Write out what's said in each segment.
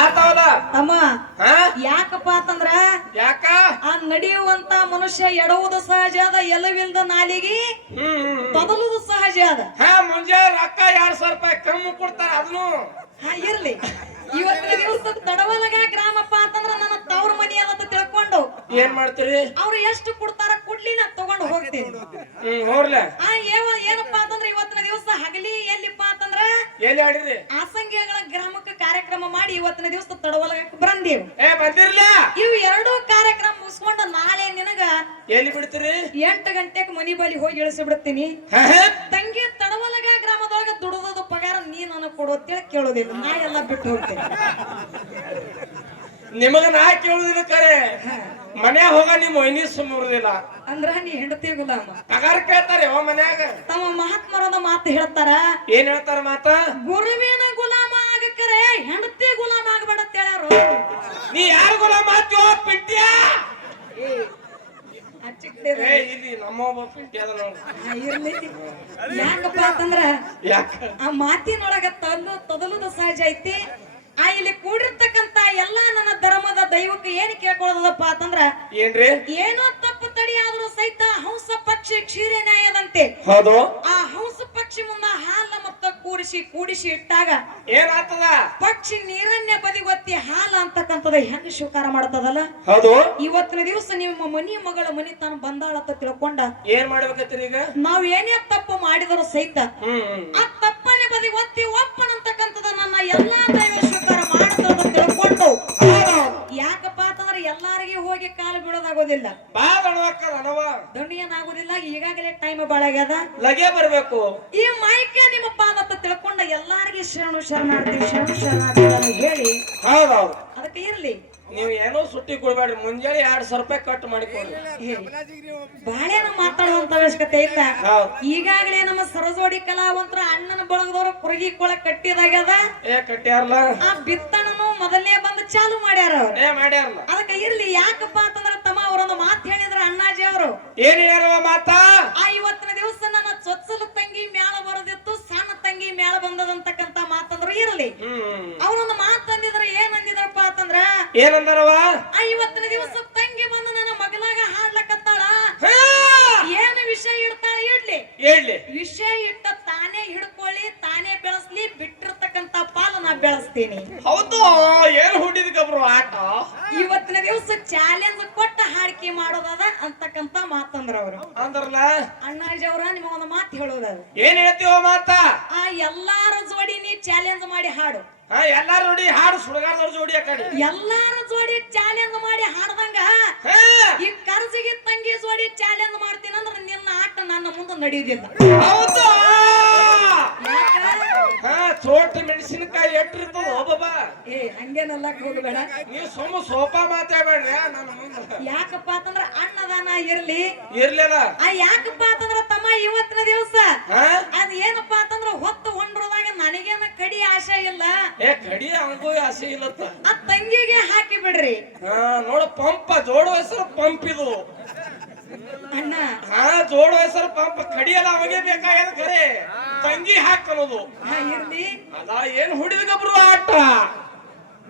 ಆತವಲ್ಲ ತಮ್ಮ ಹಾ ಯಾಕಪ್ಪ ಅಂತಂದ್ರ ಯಾಕ ಆ ನಡೆಯುವಂತ ಮನುಷ್ಯ ಎಡವುದು ಸಹಜ ಅದ ಎಲವಿಲ್ದ ನಾಲಿಗೆ ತೊದಲುದು ಸಹಜ ಅದ. ಹಾ ಮುಂಜಾನೆ ರೊಕ್ಕ 2,000 ರೂಪಾಯಿ ಕಮ್ಮಿ ಕೊಡ್ತಾರ ಅದನ್ನು ಹಾ ಇರ್ಲಿ. ಇವತ್ತಿನ ದಿವಸ ತಡವಲಗ ಗ್ರಾಮಪ್ಪ ಅಂತಂದ್ರ ನನ್ನ ತವ್ರ ಮನಿ ಅದ ತಿಳ್ಕೊಂಡು ಏನ್ ಮಾಡ್ತೀರಿ ಅವ್ರು ಎಷ್ಟು ಕೊಡ್ತಾರ ಕೊಡ್ಲಿ ನಾ ತಗೊಂಡು ಹೋಗ್ತೀನಿ. ಹೋಗ್ಲ ಏನಪ್ಪಾ ಅಂತಂದ್ರ ಇವತ್ತಿನ ದಿವಸ ಹಗಲಿ ಎಲ್ಲಿಪ್ಪ ಅಂತಂದ್ರ ಎಲ್ಲಿ ಆಡಿರಿ ಆಸಂಗಿಗಳ ಗ್ರಾಮಕ್ಕೆ ಕಾರ್ಯಕ್ರಮ ಮಾಡಿ ಇವತ್ತಿನ ದಿವಸ ತಡವಲಗಕ್ಕೆ ಬಂದೇವು. ಬಂದಿರ್ಲ ಇವು ಎರಡೂ ಕಾರ್ಯಕ್ರಮ ಮುಗಿಸ್ಕೊಂಡು ನಾಳೆ ನಿನಗ ಎಲ್ಲಿ ಬಿಡ್ತೀರಿ 8 ಗಂಟೆಗೆ ಮನಿ ಬಳಿ ಹೋಗಿ ಇಳಿಸಿ ಬಿಡ್ತೀನಿ. ತಂಗಿ ತಡವಲಗ ಗ್ರಾಮದೊಳಗ ದುಡಿದದು ಪಗಾರ ನೀ ನನಗ್ ಕೊಡು ಅಂತೇಳಿ ಕೇಳೋದಿಲ್ಲ, ನಾ ಎಲ್ಲ ಬಿಟ್ಟು ಹೋಗ್ತೇನೆ. ನಿಮಗ ನಾ ಕೇಳುದಿಲ್ಲ ಕರೆ ಮನ್ಯಾಗ ಹೋಗ ನಿಮ್ ಮೊಯ್ನಿ ಸುಮ್ಮುದಿಲ್ಲ ಅಂದ್ರ ನೀ ಹೆಂಡತಿ ಗುಲಾಮ ಪಗಾರ ಕೇಳ್ತಾರೆ ಮನ್ಯಾಗ. ತಮ್ಮ ಮಹಾತ್ಮರದ ಮಾತು ಹೇಳ್ತಾರ. ಏನ್ ಹೇಳ್ತಾರ ಮಾತ? ಗುರುವಿನ ಗುಲಾಮ ಆಗಕ್ಕರೆ ಹೆಂಡತಿ ಗುಲಾಮ ಆಗಬೇಡ ಅಂತ ಹೇಳ್ಯಾರು. ನೀ ಯಾರ ಗುಲಾಮ ಆತ್ಯೋ ಪಿಂಟ್ಯ? ಇಲ್ಲಿ ನಮ್ಮೊಬ್ಬ ಪಿಂಟ್ಯ ಅದ ನೋಡು. ಇರ್ಲಿ. ಯಾಕಪ್ಪ ಅಂತಂದ್ರ ಯಾಕ ಆ ಮಾತಿನೊಳಗ ತೊದಲುದು ಸಹಜ ಐತಿ. ಇಲ್ಲಿ ಕೂಡಿರ್ತಕ್ಕಂತ ಎಲ್ಲಾ ನನ್ನ ಧರ್ಮದ ದೈವಕ್ಕೆ ಏನ್ ಕೇಳ್ಕೊಳ್ಳೋದಪ್ಪ ಅಂತಂದ್ರ ಏನ್ರಿ ಏನೋ ತಪ್ಪು ತಡಿಯಾದ್ರೂ ಸಹಿತ ಹಂಸ ಪಕ್ಷಿ ಕ್ಷೀರ ನ್ಯಾಯದಂತೆ ಹೌದು. ಆ ಹಂಸ ಪಕ್ಷಿ ಮುಂದ ಹಾಲ ಮತ್ತ ಕೂಡಿಸಿ ಇಟ್ಟಾಗ ಏನಾಗ್ತದ? ಪಕ್ಷಿ ನೀರನ್ನೇ ಬದಿಗೊತ್ತಿ ಹಾಲ ಅಂತಕ್ಕಂಥದ ಹೆಂಗ್ ಸ್ವೀಕಾರ ಮಾಡ್ತದಲ್ಲ. ಹೌದು. ಇವತ್ತಿನ ದಿವಸ ನಿಮ್ಮ ಮನಿ ಮಗಳ ಮನಿ ತಾನು ಬಂದಾಳತ್ತ ತಿಳ್ಕೊಂಡ ಏನ್ ಮಾಡ್ಬೇಕತ್ತೀರಿ ಈಗ? ನಾವ್ ಏನೇ ತಪ್ಪು ಮಾಡಿದರೂ ಸಹಿತ ಆ ತಪ್ಪನ್ನೇ ಬದಿಗೊತ್ತಿ ಒಪ್ಪನಂತಕ್ಕಂಥದ ನನ್ನ ಎಲ್ಲಾ ದೈವ ಸ್ವೀಕಾರ ಮಾಡ್ತದ ತಿಳ್ಕೊಂಡು ಯಾಕಪ್ಪ ಅಂತಂದ್ರೆ ಎಲ್ಲಾರಿಗೆ ಹೋಗಿ ಕಾಲು ಬಿಡೋದಾಗೋದಿಲ್ಲ, ದಂಡಿಯನಾಗೋದಿಲ್ಲ. ಈಗಾಗಲೇ ಟೈಮ್ ಬಾಳಾಗ್ಯದ, ಲಗೆ ಬರ್ಬೇಕು. ಈ ಮೈಕೆ ನಿಮ್ಮ ಪಾದತ್ತ ತಿಳ್ಕೊಂಡ ಎಲ್ಲಾರಿಗೆ ಶರಣಾರ್ಥಿ ಹೇಳಿ ಅದಕ್ಕೆ ಇರ್ಲಿ. ನೀವು ಏನೋ ಸುಟ್ಟಿ ಕೊಡ್ಬೇಡ್ರಿ, ಮುಂಜಾನೆ 2,000 ರೂಪಾಯಿ ಕಟ್ ಮಾಡಿಕೊಡ್ರಿ. ಬಾಳೆನ ಮಾತಾಡುವಂತ ಅವಶ್ಯಕತೆ ಇಲ್ಲ. ಈಗಾಗಲೇ ನಮ್ಮ ಸರಜೋಡಿ ಕಲಾವಂತರ ಅಣ್ಣನ ಬಳಗದವರು ಕುರಗಿ ಕೊಳ ಕಟ್ಟಿದಾಗ್ಯದ. ಕಟ್ಟ್ಯಾರಲ್ಲ, ಆ ಬಿತ್ತನನು ಮೊದಲೇ ಬಂದು ಚಾಲು ಮಾಡ್ಯಾರ ಅವ್ರು. ಮಾಡ್ಯಾರಲ್ಲ. ಅದಕ್ಕೆ ಇರ್ಲಿ. ಯಾಕಪ್ಪ ಅಂತಂದ್ರೆ ತಮ್ಮ ಅವರೊಂದು ಮಾತು ಹೇಳಿದ್ರ ಅಣ್ಣಾಜಿ ಅವರು. ಏನ್ ಹೇಳ್ಯಾರವ ಮಾತಾ? ಇವತ್ತಿನ ದಿವಸ ನನ್ನ ಚೊಚ್ಚಲು ತಂಗಿ ಮ್ಯಾಳ ಬರೋದಿತ್ತು, ಸಣ್ಣ ತಂಗಿ ಮ್ಯಾಳ ಬಂದದಂತಕ್ಕಂತ ಮಾತಂದ್ರು ಇರಲಿ. ಅವನೊಂದು ಮಾತು ಅಂದಿದ್ರ ಏನ್ ಅಂದಿದ್ರಪ್ಪ ಅಂತಂದ್ರ ಏನಂದಾರವ? ಇವತ್ತಿನ ದಿವಸ ತಂಗಿ ಬಂದು ನನ್ನ ಮಗಲಾಗ ಹಾಡ್ಲಕತ್ತಾಳ. ಏನು ವಿಷಯ ಇಡ್ತಾಳ ಇಡ್ಲಿ, ವಿಷಯ ಇಟ್ಟ ತಾನೇ ಹಿಡ್ಕೊಳ್ಳಿ, ತಾನೇ ಬೆಳೆಸ್ಲಿ, ಬಿಟ್ಟಿರ್ತಕ್ಕಂತ ಪಾಲು ನಾ ಬೆಳೆಸ್ತೀನಿ. ಹೌದು. ಏನ್ ಹುಟ್ಟಿದ ಗಬ್ರು ಆಟ? ಇವತ್ತಿನ ದಿವಸ ಚಾಲೆಂಜ್ ಕೊಟ್ಟ ಹಾಡಿಕೆ ಮಾಡೋದದ ಅಂತಕ್ಕಂತ ಮಾತಂದ್ರ ಅವರು ಅಂದ್ರಲ್ಲ. ಅಣ್ಣಾಜಿ ಅವ್ರ ನಿಮಗೊಂದು ಮಾತು ಹೇಳೋದದ. ಏನ್ ಹೇಳ್ತೀವ ಮಾತ? ಎಲ್ಲಾರ ಜೋಡಿ ನೀ ಚಾಲೆಂಜ್ ಮಾಡಿ ಹಾಡು. ಎಲ್ಲಾರ ಜೋಡಿ ಹಾಡು, ಸುಡಗಾರ ಜೋಡಿ ಆ ಕಡೆ ಎಲ್ಲಾರ ಜೋಡಿ ಚಾಲೆಂಜ್ ಮಾಡಿ ಹಾಡ್ದಂಗ ಈ ಕರ್ಜಿಗೆ ತಂಗಿ ಜೋಡಿ ಚಾಲೆಂಜ್ ಮಾಡ್ತೀನಿ ಅಂದ್ರೆ ನಿನ್ನ ಆಟ ನನ್ನ ಮುಂದೆ ನಡೆಯುವುದಿಲ್ಲ. ಹೌದು. ಚೋಟ ಮೆಣಸಿನಕಾಯಿ ಎಟ್ಟಿರ್ತದ ಬಾಬಾ. ಹಂಗೇನಲ್ಲ ಹೋಗಬೇಡ, ನೀವು ಸುಮ್ಮ ಸೋಪಾ ಮಾತಾಡ್ಬೇಡ್ರಿ ನನ್ನ ಮುಂದೆ. ಯಾಕಪ್ಪ ಅಂತಂದ್ರ ಅನ್ನದಾನ ಇರ್ಲಿಲ್ಲ. ಯಾಕಪ್ಪ ಅಂತಂದ್ರ ತಮ್ಮ ಇವತ್ತಿನ ದಿವಸ ಅದ್ ಏನಪ್ಪ ಅಂತಂದ್ರ ಹೊತ್ತು ಹೊಂಡ್ರದಾಗ ನನಗೇನ ಕಡಿ ಆಸೆ ಇಲ್ಲ. ಕಡಿ ಹಂಗೂ ಆಸೆ ಇಲ್ಲತ್ತ. ಆ ತಂಗಿಗೆ ಹಾಕಿ ಬಿಡ್ರಿ. ನೋಡ ಪಂಪ ಜೋಡ ಹೆಸರು ಪಂಪ್ ಇದು ಅಣ್ಣ. ಜೋಡ ಹೆಸರು ಪಂಪ್ ಕಡಿಯಲ್ಲ, ಅವಾಗೆ ಬೇಕಾಗ್ಯದ ಕರೆ ತಂಗಿ ಹಾಕನೋದು. ಇರ್ಲಿ. ಅದ ಏನ್ ಹುಡಿದ ಗಬ್ರು ಆಟ.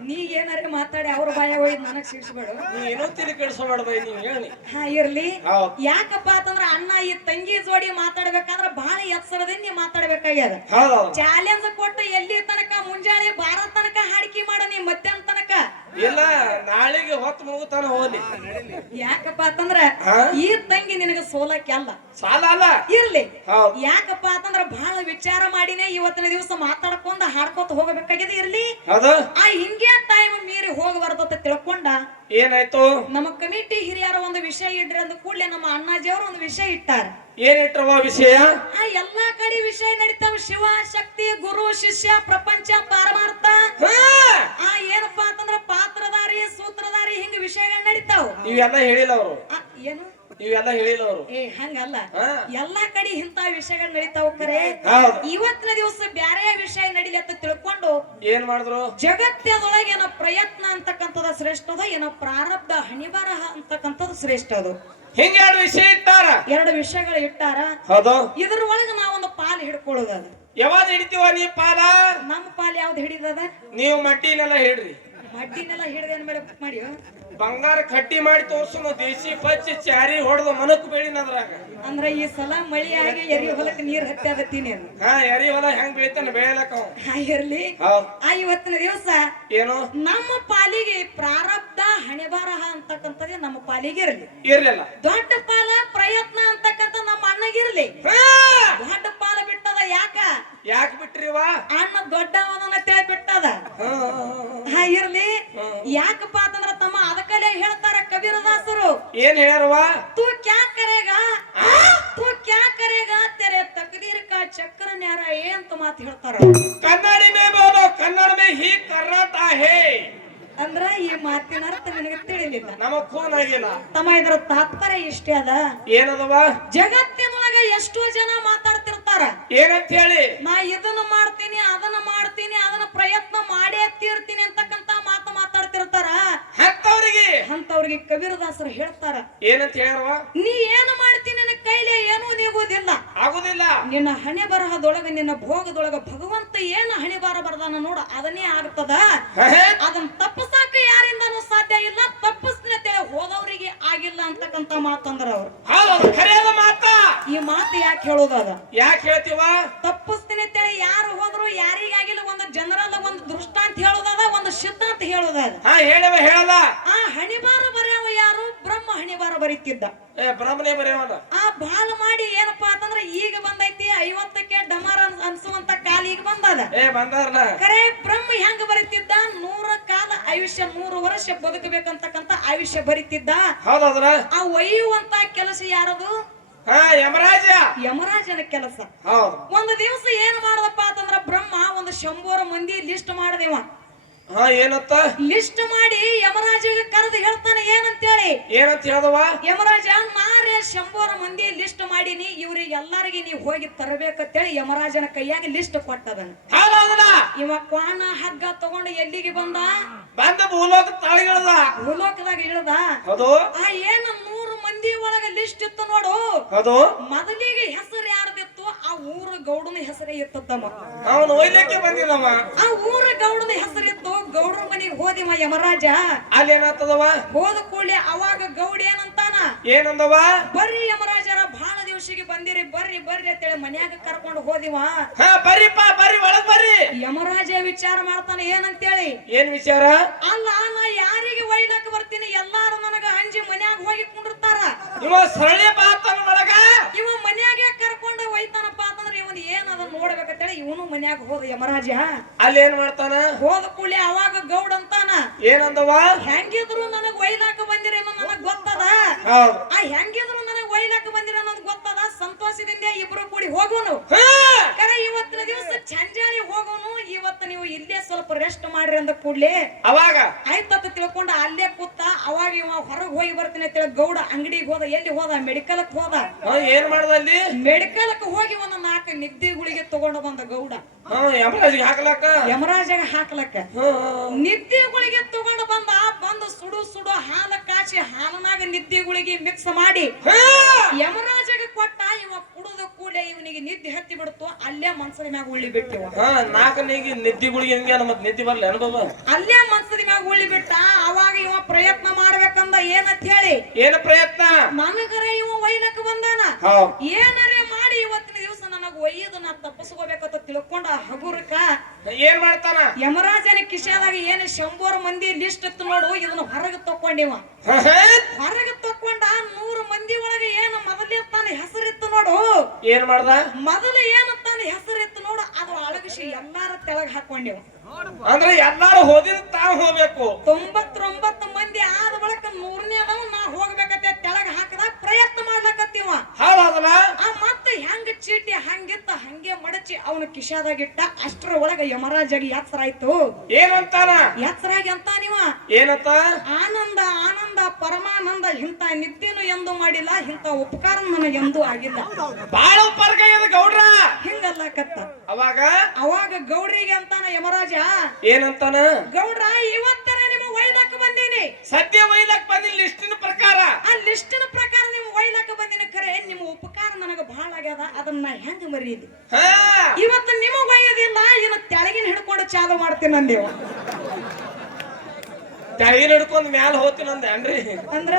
ನೀ ಏನಾರ ಮಾತಾಡಿ ಅವ್ರ ಬಾಯ ಹೋಗಿ ನನಗ್ ಸಿಗಿಸ್ಬೇಡ. ನೀ ಏನೋ ತಿಳಿ ಕೆಡಿಸಬೇಡ ನೀವ್ ಹೇಳಿ. ಇರ್ಲಿ. ಯಾಕಪ್ಪ ಅಂತಂದ್ರ ಅಣ್ಣ ಈ ತಂಗಿ ಜೋಡಿ ಮಾತಾಡ್ಬೇಕಾದ್ರ ಬಹಳ ಎತ್ತರದಿಂದ ನೀ ಮಾತಾಡ್ಬೇಕಾಗ್ಯದ. ಚಾಲೆಂಜ್ ಕೊಟ್ಟು ಎಲ್ಲಿ ತನಕ ಮುಂಜಾನೆ ಬಾರ ತನಕ ಹಾಡಿಕೆ ಮಾಡ, ನೀ ಮಧ್ಯಾಹ್ನ ತನಕ ಇಲ್ಲ, ನಾಳೆಗೆ ಹೊತ್ತು ಮುಗುತ್ತಾನ ಹೋಗ್ಲಿ. ಯಾಕಪ್ಪ ಅಂತಂದ್ರ ಈ ತಂಗಿ ನಿನಗ ಸೋಲಕ್ಕೆ ಅಲ್ಲ, ಸಾಲ ಅಲ್ಲ. ಇರ್ಲಿ. ಯಾಕಪ್ಪ ಅಂತಂದ್ರ ಬಹಳ ವಿಚಾರ ಮಾಡಿನೇ ಇವತ್ತಿನ ದಿವಸ ಮಾತಾಡ್ಕೊಂಡ ಹಾಡ್ಕೊತ ಹೋಗಬೇಕಾಗಿದೆ. ಇರ್ಲಿ. ಹಿಂಗೆ ಟೈಮ್ ಮೀರಿ ಹೋಗಬಾರ್ದು ಅಂತ ತಿಳ್ಕೊಂಡ ಏನಾಯ್ತು? ನಮ್ಮ ಕಮಿಟಿ ಹಿರಿಯರ ಒಂದು ವಿಷಯ ಇಡ್ರಿ ಅಂದ ಕೂಡಲೇ ನಮ್ಮ ಅಣ್ಣಾಜಿ ಅವರು ಒಂದು ವಿಷಯ ಇಟ್ಟಾರ. ಏನ್ ಇಟ್ರವ ವಿಷಯ? ಎಲ್ಲಾ ಕಡೆ ವಿಷಯ ನಡೀತಾವ. ಶಿವ, ಶಕ್ತಿ, ಗುರು, ಶಿಷ್ಯ, ಪ್ರಪಂಚ, ಪಾರಮಾರ್ಥ. ಏನಪ್ಪಾ ಅಂತಂದ್ರ ಪಾತ್ರಧಾರಿ, ಸೂತ್ರಧಾರಿ, ಹಿಂಗ ವಿಷಯಗಳು ನಡೀತಾವ. ಇವೆಲ್ಲ ಹೇಳಿಲ್ಲ ಅವರು. ಏನು ಇವೆಲ್ಲ ಹೇಳಿಲ್ಲ ಅವರು. ಹಂಗಲ್ಲ, ಎಲ್ಲಾ ಕಡೆ ಇಂತ ವಿಷಯಗಳು ನಡೀತಾವ. ಕರೆ ಇವತ್ತಿನ ದಿವಸ ಬ್ಯಾರೆ ವಿಷಯ ನಡಿಲಿ ಅಂತ ತಿಳ್ಕೊಂಡು ಏನ್ ಮಾಡಿದ್ರು? ಜಗತ್ತದೊಳಗೆ ಏನೋ ಪ್ರಯತ್ನ ಅಂತಕ್ಕಂಥದ್ದು ಶ್ರೇಷ್ಠದ, ಏನೋ ಪ್ರಾರಬ್ಧ ಹಣಿಬರಹ ಅಂತಕ್ಕಂಥದ್ದು ಶ್ರೇಷ್ಠದು. ಹಿಂಗ 2 ವಿಷಯ ಇಟ್ಟಾರ. 2 ವಿಷಯಗಳು ಇಟ್ಟಾರ. ಹೌದು. ಇದ್ರ ಒಳಗೆ ನಾವೊಂದು ಪಾಲು ಹಿಡ್ಕೊಳ್ಳೋದದು. ಯಾವಾಗ ಹಿಡಿತೀವ ನೀ ಪಾಲ? ನಮ್ಮ ಪಾಲ್ ಯಾವ್ದು ಹಿಡಿದದ? ನೀವು ಮಟ್ಟಿನೆಲ್ಲ ಹೇಳ್ರಿ. ಮಡ್ಡಿನೆಲ್ಲ ಹಿಡಿದ ಮೇಲೆ ಮಾಡಿ ಬಂಗಾರ ಕಟ್ಟಿ ಮಾಡಿ ತೋರ್ಸು. ದೇಶಿ ಪಚ್ಚಿ ಚಾರಿ ಹೊಡೆದು ಮನಕ್ ಬೆಳಿನದ್ರಾಗ. ಅಂದ್ರ ಈ ಸಲ ಮಳಿ ಆಗಿ ಎರಿ ಹೊಲಕ್ಕೆ ನೀರ್ ಹತ್ತಿ ಅದತ್ತೀನಿ. ಹಾ, ಎರಿ ಹೊಲ ಹೆಂಗ್ ಬೆಳಿತಾನ ಬೆಳೆಯಲಕ್ಕ ಇರ್ಲಿ. ಇವತ್ತಿನ ದಿವಸ ಏನು ನಮ್ಮ ಪಾಲಿಗೆ ಪ್ರಾರಬ್ಧ ಹಣೆಬರಹ ಅಂತಕ್ಕಂಥದ್ದೇ ನಮ್ಮ ಪಾಲಿಗೆ ಇರ್ಲಿ. ಇರ್ಲಿಲ್ಲ. ದೊಡ್ಡ ಪಾಲ ಪ್ರಯತ್ನ ಅಂತಕ್ಕಂಥ ನಮ್ಮ ಅಣ್ಣಗಿರ್ಲಿ. ದೊಡ್ಡ ಪಾಲ ಬಿಟ್ಟದ. ಯಾಕ ಬಿಟ್ರಿವಾ? ಅಣ್ಣ ದೊಡ್ಡವನ ತಿಳಿ ಬಿಟ್ಟದ. ಇರ್ಲಿ. ಯಾಕಪ್ಪ ಅಂತಂದ್ರ ತಮ್ಮ ಅದಕ್ಕಲ್ಲೇ ಹೇಳ್ತಾರ ಕಬೀರದಾಸರು. ಏನ್ ಹೇಳ್ಯಾರವಾ? ತೂ ಕ್ಯಾ ಕರೇಗಾ, ತೂ ಕ್ಯಾ ಕರೇಗಾ, ತೆರೆ ತಕದೀರ್ ಕಾ ಚಕ್ರ ನ್ಯಾರ ಅಂತ ಮಾತು ಹೇಳ್ತಾರ. ಕನ್ನಡಿ ಮೇ ಬೋಲೋ, ಕನ್ನಡ ಮೇ ಹಿ ಕರ್ನಾಟ ಹೇ ಅಂದ್ರ ಈ ಮಾತಿನ ಅರ್ಥ ನಿನಗೆ ತಿಳಿಲಿಲ್ಲ. ನಮಗ್ ಖೂನ್ ಆಗಿಲ್ಲ ತಮ್ಮ. ಇದರ ತಾತ್ಪರ್ಯ ಇಷ್ಟೇ ಅದ. ಏನದವ? ಜಗತ್ತಿನೊಳಗ ಎಷ್ಟೋ ಜನ ಮಾತಾಡ್ತಿರ್ತಾರ. ಏನಂತ ಹೇಳಿ? ನಾ ಇದನ್ನ ಮಾಡ್ತೀನಿ, ಅದನ್ನ ಮಾಡ್ತೀನಿ, ಅದನ್ನ ಪ್ರಯತ್ನ ಮಾಡೇ ತೀರ್ತೀನಿ ಅಂತಕ್ಕಂತ ಮಾತು ಮಾತಾಡ್ತಿರ್ತಾರ. ಅಂತವ್ರಿಗೆ ಕಬೀರದಾಸರು ಹೇಳ್ತಾರ. ಏನಂತ ಹೇಳ್ಯಾರವ? ನೀ ಏನು ಮಾಡ್ತೀನಿ, ನನ್ನ ಕೈಲಿ ಏನೂ ನೀಗುವುದಿಲ್ಲ, ಆಗುದಿಲ್ಲ. ನಿನ್ನ ಹಣೆ ಬರಹದೊಳಗ, ನಿನ್ನ ಭೋಗದೊಳಗ ಭಗವಂತ ಏನು ಹಣೆ ಬಾರ ಬರ್ದಾನ ನೋಡ, ಅದನ್ನೇ ಆಗ್ತದ. ಅದನ್ನ ತಪ್ಪಸಾಕ ಯಾರಿಂದನೂ ಸಾಧ್ಯ ಇಲ್ಲ. ತಪ್ಪಿಸ್ನತೆ ಹೋದವರಿಗೆ ಆಗಿಲ್ಲ ಅಂತಕ್ಕಂತ ಮಾತಂದ್ರ ಅವ್ರು. ಈ ಮಾತು ಯಾಕೆ ಹೇಳೋದದ? ಯಾಕೆ ಹೇಳ್ತೀವ? ತಪ್ಪಿಸ್ತೀನಿ ಅಂತೇಳಿ ಯಾರು ಹೋದ್ರು ಯಾರಿಗಾಗಿಲ್ಲ. ಒಂದು ಜನರಲ್ ಒಂದು ದೃಷ್ಟಾಂತ ಹೇಳೋದದ, ಒಂದು ಸಿದ್ಧಾಂತ ಹೇಳೋದದ. ಹೇಳಲ್ಲ. ಆ ಹಣಿಬಾರ ಬರೆಯವ ಯಾರು? ಬ್ರಹ್ಮ ಹಣಿಬಾರ ಬರೀತಿದ್ದ. ಬ್ರಹ್ಮನೇ ಬರೆಯವಲ್ಲ. ಆ ಬಾಳ ಮಾಡಿ ಏನಪ್ಪಾ ಅಂತಂದ್ರ ಈಗ ಬಂದೈತಿ 50ಕ್ಕೆ ಡಮಾರ ಅನ್ಸುವಂತ ಕಾಲ ಈಗ ಬಂದದ. ಕರೆ ಬ್ರಹ್ಮ ಹೆಂಗ ಬರೀತಿದ್ದ? 100 ಕಾಲ ಆಯುಷ್ಯ, 100 ವರ್ಷ ಬದುಕಬೇಕಂತಕ್ಕಂತ ಆಯುಷ್ಯ ಬರೀತಿದ್ದ. ಆ ಒಯ್ಯುವಂತ ಕೆಲಸ ಯಾರದು? ಯಮರಾಜನ ಕೆಲಸ. ಒಂದು ದಿವಸ ಏನ್ ಮಾಡದಪ್ಪ ಅಂತಂದ್ರ ಬ್ರಹ್ಮ ಒಂದು 100 ಮಂದಿ ಲಿಸ್ಟ್ ಮಾಡದೇವ. ಏನಂತ ಲಿಸ್ಟ್ ಮಾಡಿ ಯಮರಾಜಿಗೆ ಕರೆದು ಹೇಳ್ತಾನೆ. ಏನಂತೇಳಿ? ಏನಂತ ಹೇಳ್ದವ? ಯಮರಾಜ, ನಾರೇ 100 ಮಂದಿ ಲಿಸ್ಟ್ ಮಾಡೀನಿ, ಇವ್ರಿಗೆ ಎಲ್ಲಾರಿಗೆ ನೀವು ಹೋಗಿ ತರಬೇಕಂತೇಳಿ ಯಮರಾಜನ ಕೈಯಾಗಿ ಲಿಸ್ಟ್ ಕೊಟ್ಟದನ. ಇವ ಕ್ವಾಣ ಹಗ್ಗ ತಗೊಂಡು ಎಲ್ಲಿಗೆ ಬಂದ? ಭೂಲೋಕದಾಗ ಇಳದ. ಏನು 100 ಮಂದಿ ಒಳಗ ಲಿಸ್ಟ್ ಇತ್ತು ನೋಡು. ಮೊದಲಿಗೆ ಹೆಸರು ಯಾರ್ದಿತ್ತು? ಆ ಊರ ಗೌಡನ ಹೆಸರೇ ಇತ್ತಮ್ಮ. ಅವನು ಒಯ್ಲಿಕ್ಕೆ ಬಂದಿದ್ದಮ್ಮ. ಆ ಊರ ಗೌಡನ ಹೆಸರಿತ್ತು. ಗೌಡ್ರ ಮನೆಗೆ ಹೋದಿವ ಯಮರಾಜ. ಅಲ್ಲಿ ಏನಾಗ್ತದವ? ಹೋದ ಕೂಡಲೇ ಅವಾಗ ಗೌಡ ಏನಂತಾನ? ಏನಂದವ? ಬರ್ರಿ ಯಮರಾಜರ, ಬಹಳ ದಿವಸಿಗೆ ಬಂದಿರಿ, ಬರ್ರಿ ಬರ್ರಿ ಅಂತೇಳಿ ಮನ್ಯಾಗ ಕರ್ಕೊಂಡು ಹೋದಿವ. ಬರ್ರಿ ಒಳಗ್ ಬರ್ರಿ. ಯಮರಾಜ ವಿಚಾರ ಮಾಡ್ತಾನೆ. ಏನಂತೇಳಿ? ಏನ್ ವಿಚಾರ? ಅಲ್ಲ, ನಾ ಯಾರಿಗೆ ಒಯ್ಲಕ್ ಬರ್ತೀನಿ, ಎಲ್ಲಾರು ನನಗ ಅಂಜಿ ಮನ್ಯಾಗ ಹೋಗಿ ಕುಂಡಿರ್ತಾರ. ಇವ ಸರಳಿ ಬಾತನ ಒಳಗ ಇವ ಮನ್ಯಾಗ ಕರ್ಕೊಂಡು ಒಯ್ತಾನಪ್ಪ ಅಂತಂದ್ರೆ ಇವನ್ ಏನದ ನೋಡ್ಬೇಕಂತೇಳಿ ಇವನು ಮನ್ಯಾಗ ಹೋದ ಯಮರಾಜ. ಅಲ್ಲಿ ಏನ್ ಮಾಡ್ತಾನ? ಹೋದ ಕೂಡಲೇ ಅವಾಗ ಗೌಡ ಅಂತಾನ. ಏನಂದವ? ಹೆಂಗಿದ್ರು ನನಗ್ ಒಯ್ಲಾಕ ಬಂದಿರಿ ನನಗ್ ಗೊತ್ತದ. ಆ ಹೆಂಗಿದ್ರು ನನಗ್ ಒಯ್ಲಾಕ ಬಂದಿರ ಅನ್ನೋದು ಗೊತ್ತದ. ಸಂತೋಷದಿಂದ ಇಬ್ರು ಕೂಡಿ ಹೋಗೋನು. ಕರೆ ಇವತ್ತಿನ ದಿವಸ ಚಂಜಾಳಿ ಹೋಗೋನು. ಇವತ್ತು ನೀವು ಇಲ್ಲೇ ಸ್ವಲ್ಪ ರೆಸ್ಟ್ ಮಾಡ್ರಿ ಅಂದ ಕೂಡ್ಲೆ ಅವಾಗ ಆಯ್ತತ್ತ ತಿಳ್ಕೊಂಡ ಅಲ್ಲೇ ಕೂತ. ಅವಾಗ ಇವ ಹೊರಗ್ ಹೋಗಿ ಬರ್ತೀನಿ ಅಂತೇಳಿ ಗೌಡ ಅಂಗಡಿಗೆ ಹೋದ. ಎಲ್ಲಿ ಹೋದ? ಮೆಡಿಕಲ್ಕ್ ಹೋದ. ಏನ್ ಮಾಡದಲ್ಲಿ? ಮೆಡಿಕಲ್ಕ್ ಹೋಗಿ ಒಂದು 4 ನಿದ್ದೆ ಗುಳಿಗೆ ತಗೊಂಡು ಬಂದ ಗೌಡ. ಯಮರಾಜಾಗ ಹಾಕ್ಲಕ್ಕ ನಿದ್ದೆ ಗುಳಿಗೆ ತಗೊಂಡು ಬಂದ. ಬಂದು ಸುಡು ಸುಡು ಹಾಲ ಕಾಚಿ ಹಾಲನಾಗ ನಿದ್ದೆ ಗುಳಿಗೆ ಮಿಕ್ಸ್ ಮಾಡಿ ಯಮರಾಜಾಗ ಕೊಟ್ಟ. ಇವ ಕುಡಿದ ಕೂಡಲೇ ಇವನಿಗೆ ನಿದ್ದೆ ಹತ್ತಿ ಬಿಡ್ತು. ಅಲ್ಲೇ ಮನ್ಸದ ಮ್ಯಾಗ ಉಳ್ಳಿ ಬಿಟ್ಟಿವ. ನಿದ್ದೆ ಗುಳಿಗೆ ನಿದ್ದೆ ಬರ್ಲ ಅಲ್ಲೇ ಮನ್ಸದ ಮ್ಯಾಗ ಉಳ್ಳಿ ಬಿಟ್ಟ. ಅವಾಗ ಇವ ಪ್ರಯತ್ನ ಮಾಡ್ಬೇಕಂದ. ಏನಂತ ಹೇಳಿ? ಏನ ಪ್ರಯತ್ನ? ನನಗರೆ ಇವ ಒಯ್ಲಕ್ಕ ಬಂದಾನ. ಏನರೇ ಮಾಡಿ ಇವತ್ತಿನ ದಿವಸ ನನಗ ಒಯ್ಯದು ನಾ ತಪ್ಪಿಸ್ಕೋಬೇಕಂತ ತಿಳ್ಕೊಂಡ ಹಗುರಕ ಏನ್ ಮಾಡ್ತಾನ? ಯಮರಾಜನ ಕಿಶಾದಾಗ ಏನ್ 100 ಮಂದಿ ಲಿಸ್ಟ್ ಇತ್ತು ನೋಡು. ಇದನ್ನ ಹೊರಗೆ ತಕೊಂಡಿವ. ಹೊರಗೆ ತಕೊಂಡ 100 ಮಂದಿ ಒಳಗೆ ಏನು ಮೊದಲೇ ತಾನ ಹೆಸರಿತ್ತು ನೋಡು. ಏನ್ ಮಾಡ್ದ? ಮೊದಲು ಏನು ತಾನ ಹೆಸರಿತ್ತು ನೋಡು, ಅದು ಅಳಗಿಸಿ ಎಲ್ಲಾರ ತೆಳಗ್ ಹಾಕೊಂಡಿವ. ಅಂದ್ರೆ ಎಲ್ಲಾರು ಹೋದಿನ ತಾವ್ ಹೋಗ್ಬೇಕು. 99 ಮಂದಿ ಆದ ಬಳಿಕ 100ನೇ ನಾ ಹೋಗ್ಬೇಕಂತ ತೆಳಗ್ ಹಾಕದ ಪ್ರಯತ್ನ ಮಾಡ್ಲಕತ್ತೀವ. ಮತ್ತೆ ಹೆಂಗ ಚೀಟಿ ಹಂಗಿತ್ತ ಹಂಗೆ ಮಡಚಿ ಅವನ ಕಿಶಾದಾಗಿಟ್ಟ. ಅಷ್ಟರ ಒಳಗ ಯಮರಾಜಾಗಿ ಎತ್ತರ ಆಯ್ತು. ಏನಂತಾನ? ಎತ್ತರಾಗಿ ಅಂತ ನೀವ ಏನಂತ? ಆನಂದ ಆನಂದ ಪರಮಾನಂದ. ಇಂತ ನಿದ್ದೆನು ಎಂದು ಮಾಡಿಲ್ಲ, ಇಂತ ಉಪಕಾರ ನನಗೆ ಎಂದೂ ಆಗಿಲ್ಲ. ಬಾಳ ಉಪಕಾರ ಗೌಡ್ರ ಹಿಂಗಲ್ಲಕತ್ತ. ಅವಾಗ ಗೌಡ್ರಿಗೆ ಅಂತಾನ ಯಮರಾಜ. ಏನಂತಾನ? ಗೌಡ್ರ, ಇವತ್ತರ ನಿಮ್ಮ ಒಯ್ಲಕ್ ಬಂದೀನಿ. ಸದ್ಯ ಒಯ್ಲಕ್ ಬಂದಿಲ್ಲ. ಲಿಸ್ಟಿನ ಪ್ರಕಾರ, ಆ ಲಿಸ್ಟಿನ ಪ್ರಕಾರ ನೀವು ಒಯ್ಲಕ್ಕ ಬಂದಿನ ಖರೆ ನಿಮ್ಮ ಉಪಕಾರ ನನಗ ಬಹಳ ಆಗ್ಯದ ಅದನ್ನ ನಾ ಹೆಂಗ ಮರೀದಿ ಹಾ ಇವತ್ತು ನಿಮಗ್ ಒಯ್ಯೋದಿಲ್ಲ ಇನ್ನು ತೆಳಗಿನ ಹಿಡ್ಕೊಂಡು ಚಾಲು ಮಾಡ್ತೀನಿ ಅಂದೇವ ತೆಳಗಿನ ಹಿಡ್ಕೊಂಡ್ ಮ್ಯಾಲ ಹೋಗ್ತೀನಿ ಅಂದೇನ್ರಿ ಅಂದ್ರ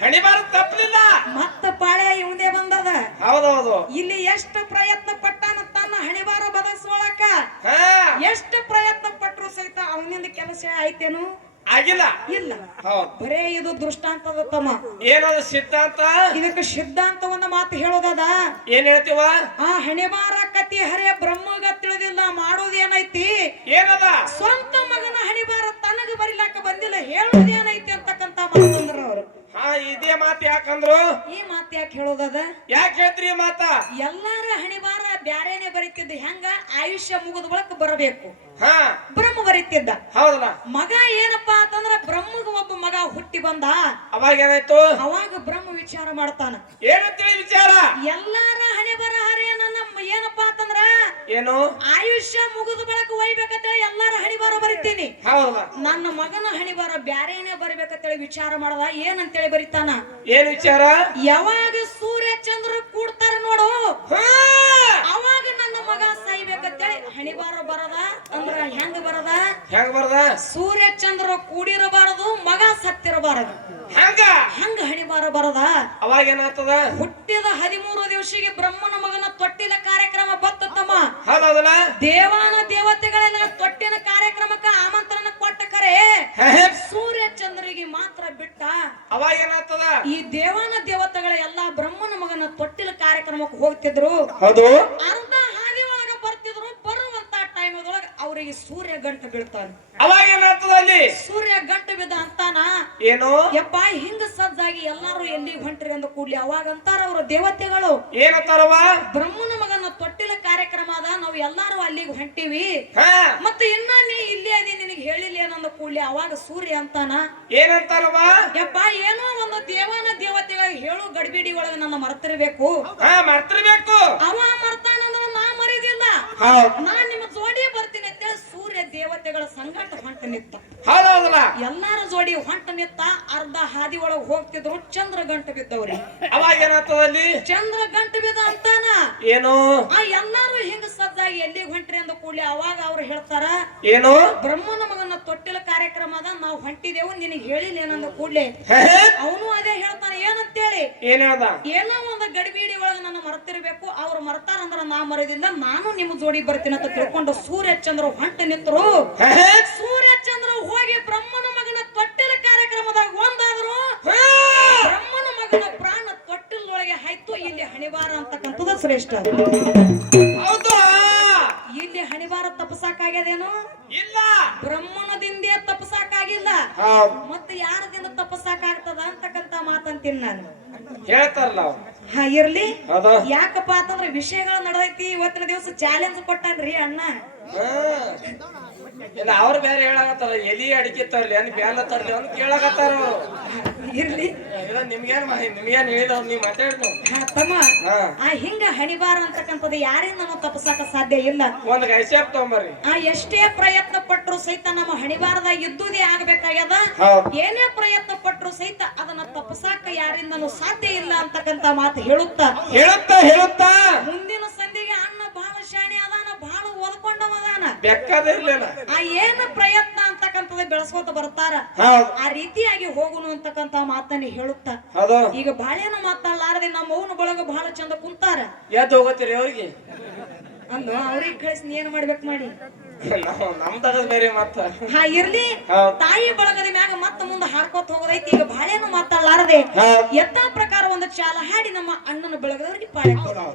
ಹಣಿ ಬಾರ ತಪ್ಪಲಿಲ್ಲ ಮತ್ತ ಪಾಳೆ ಇವಂದೇ ಬಂದದ ಹೌದೌದು ಇಲ್ಲಿ ಎಷ್ಟು ಪ್ರಯತ್ನ ಪಟ್ಟಾನ ತನ್ನ ಹಣಿಬಾರ ಬದಲಿಸೋಳಕ ಹಾ ಎಷ್ಟು ಪ್ರಯತ್ನ ಪಟ್ರು ಸಹಿತ ಅವನಿಂದ ಕೆಲಸ ಆಯ್ತೇನು ಆಗಿಲ್ಲ ಇಲ್ಲ ಹೌದು ಬರೇ ಇದು ದೃಷ್ಟಾಂತದ ತಮ್ಮ ಏನದು ಸಿದ್ಧಾಂತ ಇದಕ್ಕೆ ಸಿದ್ಧಾಂತವನ್ನ ಮಾತು ಹೇಳೋದದ ಏನ್ ಹೇಳ್ತೀವ ಆ ಹಣಿಬಾರ ಕತಿ ಹರೇ ಬ್ರಹ್ಮಗ ತಿಳಿದಿಲ್ಲ ಮಾಡೋದೇನೈತಿ ಏನದ ಸ್ವಂತ ಮಗನ ಹಣಿಬಾರ ತನಗ ಬರಿಲಾಕ ಬಂದಿಲ್ಲ ಹೇಳೋದೇನೈತಿ ಅಂತಕ್ಕಂತ ಮಾತಂದ್ರ ಅವರು ಹಾ ಇದೇ ಮಾತು ಯಾಕಂದ್ರು ಈ ಮಾತು ಯಾಕೆ ಹೇಳೋದದ ಯಾಕೆ ಹೇಳ್ತ್ರಿ ಈ ಮಾತ ಎಲ್ಲಾರ ಹಣಿಬಾರ ಬ್ಯಾರೇನೆ ಬರೀತಿದ್ದ ಹೆಂಗ ಆಯುಷ್ಯ ಮುಗಿದ ಬಳಕ ಬರಬೇಕು ಹಾ ಬ್ರಹ್ಮ ಬರೀತಿದ್ದ ಹೌದಲ್ಲ ಮಗ ಏನಪ್ಪಾ ಅಂತಂದ್ರ ಬ್ರಹ್ಮಗ ಒಬ್ಬ ಮಗ ಹುಟ್ಟಿ ಬಂದ ಅವಾಗ ಏನಾಯ್ತು ಅವಾಗ ಬ್ರಹ್ಮ ವಿಚಾರ ಮಾಡ್ತಾನ ಏನಂತೇಳಿ ವಿಚಾರ ಎಲ್ಲಾರ ಹಣೆ ಬರಹಾರೆ ನನ್ನ ಏನಪ್ಪಾ ಅಂತಂದ್ರ ಏನು ಆಯುಷ್ಯ ಮುಗಿದ ಬಳಕ ಒಯ್ಬೇಕಂತೇಳಿ ಎಲ್ಲಾರ ಹಣಿಬಾರ ಬರಿತೀನಿ ಹೌದಲ್ಲ ನನ್ನ ಮಗನ ಹಣಿಬಾರ ಬ್ಯಾರೇನೆ ಬರಿಬೇಕಂತೇಳಿ ವಿಚಾರ ಮಾಡದ ಏನಂತೇಳಿ ಬರಿತಾನ ಏನ್ ವಿಚಾರ ಯಾವಾಗ ಸೂರ್ಯ ಚಂದ್ರ ಕೂಡ್ತಾರ ನೋಡು ಹಾ ಅವಾಗ ನನ್ನ ಮಗ ಸಾಯ್ಬೇಕಂತೇಳಿ ಹಣಿಬಾರ ಬರದ ಅಂದ್ರ ಹೆಂಗ ಬರದ ಹೆಂಗ ಬರ್ದ ಸೂರ್ಯ ಚಂದ್ರ ಕೂಡಿರಬಾರದು ಮಗ ಸತ್ತಿರಬಾರದು ಹಂಗ ಹಂಗ ಹಣಿಬಾರ ಬರದ ಅವಾಗ ಏನಾಗ್ತದ ಹುಟ್ಟಿದ 13 ದಿವಸಿಗೆ ಬ್ರಹ್ಮನ ಮಗನ ತೊಟ್ಟಿಲ ಕಾರ್ಯಕ್ರಮ ಬತ್ತಮ್ಮ ಹೌದಲ್ಲ ದೇವಾನ ದೇವತೆಗಳೆಲ್ಲ ತೊಟ್ಟಿನ ಕಾರ್ಯಕ್ರಮಕ್ಕ ಆಮಂತ್ರಣ ಕೊಟ್ಟ ಕರೆ ಸೂರ್ಯ ಚಂದ್ರಿಗೆ ಮಾತ್ರ ಬಿಟ್ಟ ಅವಾಗ ಏನಾಗ್ತದ ಈ ದೇವಾನ ದೇವತೆಗಳ ಎಲ್ಲಾ ಬ್ರಹ್ಮನ ಮಗನ ತೊಟ್ಟಿಲ ಕಾರ್ಯಕ್ರಮಕ್ಕೆ ಹೋಗ್ತಿದ್ರು ಹೌದು ಅರ್ಧ ಹಾದಿ ಒಳಗ ಬರ್ತಿದ್ರು ಬರುವಂತ ಟೈಮ್ ಒಳಗ ಅವರಿಗೆ ಸೂರ್ಯ ಗಂಟು ಬೀಳ್ತಾನ ಅವಾಗ ಏನಾಗ್ತದ ಅಲ್ಲಿ ಸೂರ್ಯ ಗಂಟು ಬಿದ್ದ ಅಂತಾನ ಏನು ಯಪ್ಪ ಹಿಂಗ ಸಜ್ಜಾಗಿ ಎಲ್ಲಾರು ಎಲ್ಲಿ ಹೊಂಟ್ರಿ ಅಂದ ಕೂಡ್ಲಿ ಅವಾಗ ಅಂತಾರ ಅವ್ರ ದೇವತೆಗಳು ಏನಂತಾರವ ಬ್ರಹ್ಮನ ಮಗನ ತೊಟ್ಟಿಲ ಕಾರ್ಯಕ್ರಮ ಅದ ನಾವು ಎಲ್ಲಾರು ಅಲ್ಲಿಗೆ ಹೊಂಟಿವಿ ಹಾ ಮತ್ತೆ ಇನ್ನ ನೀ ಇಲ್ಲೇ ಅದಿ ನಿನಗೆ ಹೇಳಿಲ್ಲ ಏನಂದ ಕೂಡ್ಲಿ ಅವಾಗ ಸೂರ್ಯ ಅಂತಾನ ಏನಂತಾರವ ಯಪ್ಪ ಏನೋ ಒಂದು ದೇವಾನ ದೇವತೆಗಳಿಗೆ ಹೇಳು ಗಡಿಬಿಡಿ ಒಳಗ ನನ್ನ ಮರ್ತಿರ್ಬೇಕು ಹಾ ಮರ್ತಿರ್ಬೇಕು ಅವ ಮರ್ತಾನಂದ್ರ ನಾ ಮರಿದಿಲ್ಲ ನಾನ್ ನಿಮ್ಮ ಜೋಡಿ ಬರ್ತೀನಿ ಅಂತೇಳಿ ಸೂರ್ಯ ದೇವತೆಗಳ ಸಂಗಟ ಹೊಂಟ ನಿತ್ತ ಹೌದೌದಲ್ಲ ಎಲ್ಲಾರ ಜೋಡಿ ಹೊಂಟ ನಿತ್ತ ಅರ್ಧ ಹಾದಿ ಒಳಗ ಹೋಗ್ತಿದ್ರು ಚಂದ್ರ ಗಂಟು ಬಿದ್ದವ್ರಿ ಅವಾಗ ಏನಾಗ್ತದ ಅಲ್ಲಿ ಚಂದ್ರ ಗಂಟು ಬಿದ್ದ ಅಂತಾನ ಏನು ಆ ಎಲ್ಲಾರು ಹಿಂಗ ಸಜ್ಜಾಗಿ ಎಲ್ಲಿಗೆ ಹೊಂಟ್ರಿ ಅಂದ ಕೂಡ್ಲಿ ಅವಾಗ ಅವ್ರು ಹೇಳ್ತಾರ ಏನು ಬ್ರಹ್ಮನ ಮಗನ ತೊಟ್ಟಿಲ ಕಾರ್ಯಕ್ರಮ ಅದ ನಾವು ಹೊಂಟಿದೆವು ನಿನಗೆ ಹೇಳಿಲ್ಲ ಏನಂದ ಕೂಡ್ಲೆ ಅವನು ಅದೇ ಹೇಳ್ತಾನ ಏನಂತೇಳಿ ಏನ್ ಹೇಳ್ದ ಏನೋ ಒಂದು ಗಡಿಬಿಡಿ ಒಳಗ ನನ್ನ ಮರ್ತಿರ್ಬೇಕು ಅವ್ರು ಮರ್ತಾರಂದ್ರ ನಾ ಮರದಿಲ್ಲ ನಾನು ನಿಮ್ಮ ಜೋಡಿ ಬರ್ತೀನಿ ಅಂತ ತಿಳ್ಕೊಂಡು ಸೂರ್ಯ ಚಂದ್ರ ಹೊಂಟ ನಿಂತರು ಸೂರ್ಯ ಚಂದ್ರ ಹೋಗಿ ಬ್ರಹ್ಮನ ಮಗನ ತೊಟ್ಟಿಲ ಕಾರ್ಯಕ್ರಮದಾಗ ಒಂದಾದ್ರು ಬ್ರಹ್ಮನ ಮಗನ ಪ್ರಾಣ ತೊಟ್ಟಿಲೊಳಗೆ ಹಾಯ್ತು ಇಲ್ಲಿ ಹಣಿವಾರ ಅಂತಕ್ಕಂಥದ್ದು ಶ್ರೇಷ್ಠ ಹೌದಾ ಇಲ್ಲಿ ಹಣಿವಾರ ತಪ್ಪಸಾಕಾಗ್ಯದೇನು ಇಲ್ಲ ಬ್ರಹ್ಮನದಿಂದೇ ತಪ್ಪಸಾಕಾಗಿಲ್ಲ ಮತ್ತೆ ಯಾರದಿಂದ ತಪ್ಪಸಾಕಾಗ್ತದ ಅಂತಕ್ಕಂತ ಮಾತಂತೀನಿ ನಾನು ಹೇಳ್ತಾರಲ್ಲ ಅವ್ರು. ಹಾ ಇರ್ಲಿ ಹೌದಾ ಯಾಕಪ್ಪ ಅಂತಂದ್ರೆ ವಿಷಯಗಳು ನಡೆದೈತಿ ಇವತ್ತಿನ ದಿವಸ ಚಾಲೆಂಜ್ ಕೊಟ್ಟಾನ್ರಿ ಅಣ್ಣ ಹಾ. ಇಲ್ಲ ಅವ್ರು ಬೇರೆ ಹೇಳಕತ್ತಾರ ಎಲಿ ಅಡಿಕೆ ತರ್ಲಿ ಅನ್ ಬ್ಯಾಲ ತರ್ಲಿ ಅಂತ ಕೇಳಕತ್ತಾರ ಅವ್ರು ಇರ್ಲಿ ಇಲ್ಲ ನಿಮ್ಗೇನ್ ಹೇಳಿದ ನೀವ್ ಮಾತಾಡ್ನು ಹಾ ತಮ್ಮ ಹಾ ಆ ಹಿಂಗ ಹಣಿಬಾರ ಅಂತಕ್ಕಂಥದ್ದು ಯಾರಿಂದ ನಾವು ತಪ್ಪಸಾಕ ಸಾಧ್ಯ ಇಲ್ಲ ಒಂದ್ ಗೈಸೇಪ್ ತಗೊಂಬರ್ರಿ ಆ ಎಷ್ಟೇ ಪ್ರಯತ್ನ ಪಟ್ರು ಸಹಿತ ನಮ್ಮ ಹಣಿಬಾರದಾಗ ಇದ್ದುದೇ ಆಗ್ಬೇಕಾಗ್ಯದ ಹೌದ್ ಏನೇ ಪ್ರಯತ್ನ ಪಟ್ರು ಸಹಿತ ಅದನ್ನ ತಪ್ಪಸಾಕ ಯಾರಿಂದನೂ ಸಾಧ್ಯ ಇಲ್ಲ ಅಂತಕ್ಕಂತ ಮಾತು ಹೇಳುತ್ತಾ ಹೇಳುತ್ತಾ ಮುಂದಿನ ಸಂಧಿಗೆ ಅಣ್ಣ ಬಹಳ ಶಾಣೆ ಅದಾನ ಬಹಳ ಓದ್ಕೊಂಡವ ಅದಾನ ಬೆಕ್ಕದಿರ್ಲಿಲ್ಲ ಆ ಏನ ಪ್ರಯತ್ನ ಅಂತಕ್ಕಂಥದ್ದು ಬೆಳೆಸ್ಕೊತ ಬರ್ತಾರ ಹೌದ್ ಆ ರೀತಿಯಾಗಿ ಹೋಗುನು ಅಂತಕ್ಕಂತ ಮಾತನ್ನ ಹೇಳುತ್ತಾ ಹೌದು ಈಗ ಬಾಳೆನ ಮಾತಾಡ್ಲಾರದೆ ನಮ್ಮ ಮೌನ ಬಳಗ ಬಹಳ ಚಂದ ಕುಂತಾರ ಎದ್ದು ಹೋಗತ್ತೀರಿ ಅವ್ರಿಗೆ ಅಂದು ಅವ್ರಿಗೆ ಕಳಿಸಿ ನೀ ಏನ್ ಮಾಡ್ಬೇಕು ಮಾಡಿ ನಮ್ದಾಗ ಬೇರೆ ಮತ್ತ ಹಾ ಇರ್ಲಿ ಹೌದ್ ತಾಯಿ ಬಳಗದ ಮ್ಯಾಗ ಮತ್ತ ಮುಂದೆ ಹಾಡ್ಕೋತ ಹೋಗೋದೈತಿ ಈಗ ಬಾಳೆನು ಮಾತಾಡ್ಲಾರದೆ ಹೌದ್ ಯಥಾ ಪ್ರಕಾರ ಒಂದು ಚಾಲ ಹಾಡಿ ನಮ್ಮ ಅಣ್ಣನ ಬಳಗದವ್ರಿಗೆ ಪಾಳೆ ಹೌದ್